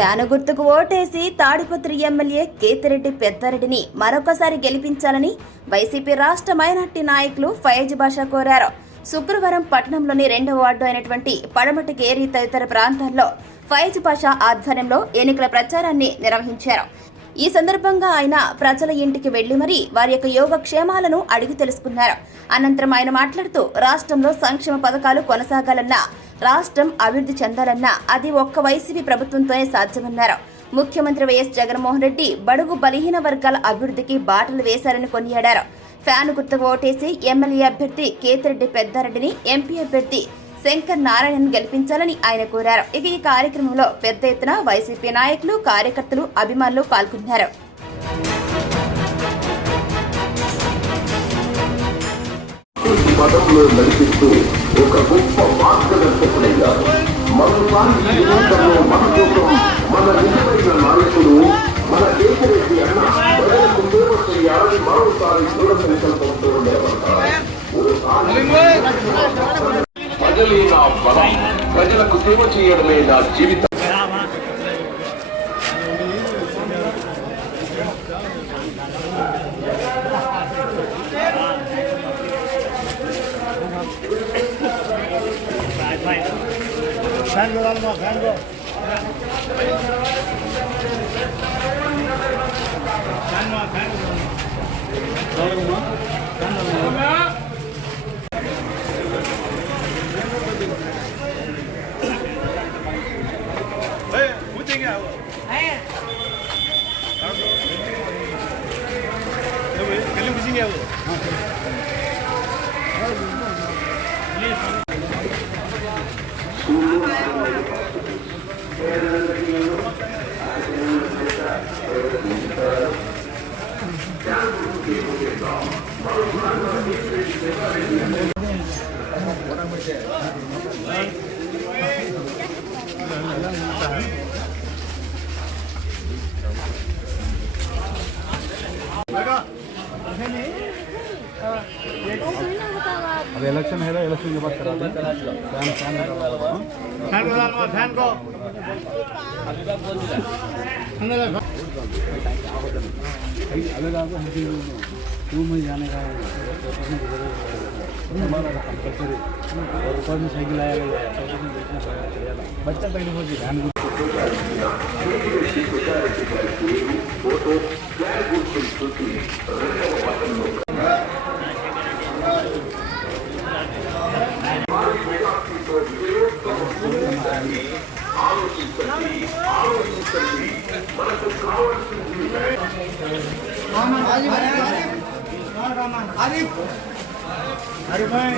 Fan గుర్తుకు ఓటేసి Tadipatri MLA Kethireddy పెద్దారెడ్డిని మరొకసారి గెలిపించాలని వైసీపీ రాష్ట్ర మైనార్టీ నాయకులు ఫైజ్ బాషా కోరారు. శుక్రవారం పట్టణంలోని 2వ వార్డు అయినటువంటి పడమటి కేరి తదితర ప్రాంతాల్లో ఫైజ్ బాషా ఆధ్వర్యంలో ఎన్నికల ప్రచారాన్ని నిర్వహించారు. ఈ సందర్భంగా ఆయన ప్రజల ఇంటికి వెళ్లి మరీ వారి యొక్క యోగక్షేమాలను అడిగి తెలుసుకున్నారు. అనంతరం ఆయన మాట్లాడుతూ రాష్ట్రంలో సంక్షేమ పథకాలు కొనసాగాలన్నా, రాష్ట్రం అభివృద్ధి చెందాలన్నా అది ఒక్క వైసీపీ ప్రభుత్వంతోనే సాధ్యమన్నారు. ముఖ్యమంత్రి వైఎస్ జగన్మోహన్ రెడ్డి బడుగు బలహీన వర్గాల అభివృద్ధికి బాటలు వేశారని కొనియాడారు. ఫ్యాన్ గుర్తుకు ఓటేసి ఎమ్మెల్యే అభ్యర్థి కేతిరెడ్డి పెద్దారెడ్డిని, ఎంపీ అభ్యర్థి శంకర్ నారాయణను గెలిపించాలని ఆయన కోరారు. ఇక ఈ కార్యక్రమంలో పెద్ద ఎత్తున వైసీపీ నాయకులు, కార్యకర్తలు, అభిమానులు పాల్గొన్నారు. ప్రజలే నా బలం, ప్రజలకు సేవ చేయడమే నా జీవితం. अब इलेक्शन है, इलेक्शन के बाद करा दें। फैन को क्यों में जाने का कंपल्सरी और ऊपर में साइकिल आया बच्चा पहले हो ध्यान अरे भाई